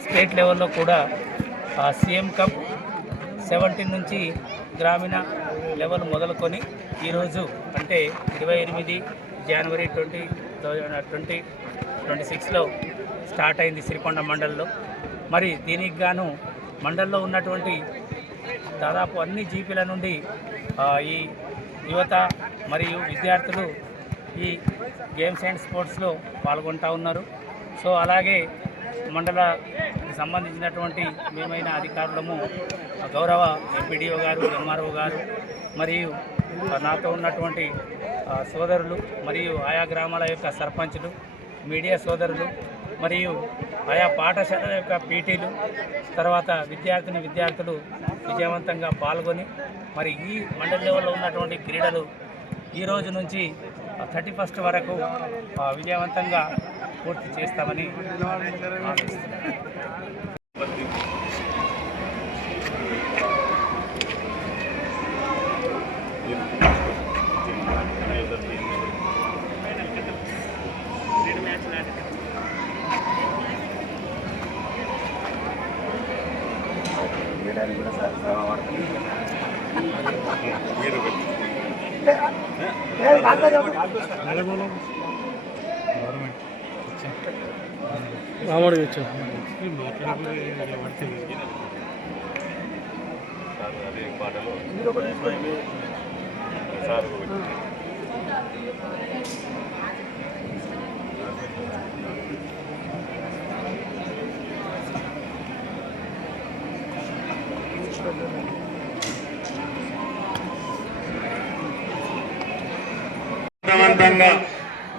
State లెవెల్లో కూడా CM cup 17 నుంచి గ్రామీణ లెవెల్ మొదలుకొని ఈరోజు అంటే 28 జనవరి 2026లో స్టార్ట్ అయింది సిరికొండ మండలంలో. మరి దీనికి గాను మండలంలో ఉన్నటువంటి దాదాపు అన్ని జీపీల నుండి ఈ యువత మరియు విద్యార్థులు ఈ గేమ్స్ అండ్ స్పోర్ట్స్లో పాల్గొంటూ ఉన్నారు. సో అలాగే మండలానికి సంబంధించినటువంటి మేమైన అధికారులము గౌరవ ఎంపీడీఓ గారు, ఎంఆర్ఓ గారు మరియు నాతో ఉన్నటువంటి సోదరులు మరియు ఆయా గ్రామాల యొక్క సర్పంచులు, మీడియా సోదరులు మరియు ఆయా పాఠశాలల యొక్క పీటీలు, తర్వాత విద్యార్థులు విజయవంతంగా పాల్గొని మరి ఈ మండల లెవెల్లో ఉన్నటువంటి క్రీడలు ఈ రోజు నుంచి 31 వరకు విజయవంతంగా పూర్తి చేస్తామని ఆశిస్తున్నాను. సమర్థవంతంగా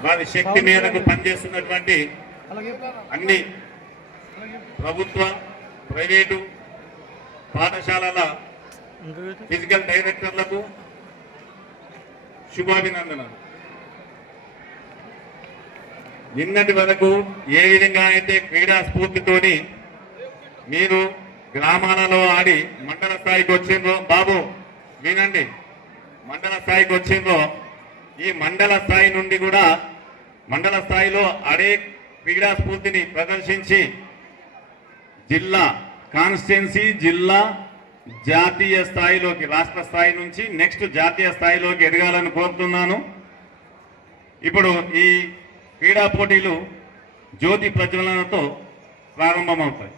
వారి శక్తి మేరకు పనిచేస్తున్నటువంటి అన్ని ప్రభుత్వ, ప్రైవేటు పాఠశాలల ఫిజికల్ డైరెక్టర్లకు శుభాభినందనలు. నిన్నటి వరకు ఏ విధంగా అయితే క్రీడా స్ఫూర్తితోని మీరు గ్రామాలలో ఆడి మండల స్థాయికి వచ్చిండ్రో, బాబు వినండి, మండల స్థాయికి వచ్చిండ్రో, ఈ మండల స్థాయి నుండి కూడా మండల స్థాయిలో అడే క్రీడా స్ఫూర్తిని ప్రదర్శించి జిల్లా కాన్స్టిట్యున్సీ, జిల్లా, జాతీయ స్థాయిలోకి, రాష్ట్ర స్థాయి నుంచి నెక్స్ట్ జాతీయ స్థాయిలోకి ఎదగాలని కోరుతున్నాను. ఇప్పుడు ఈ క్రీడా పోటీలు జ్యోతి ప్రజ్వలనతో ప్రారంభమవుతాయి.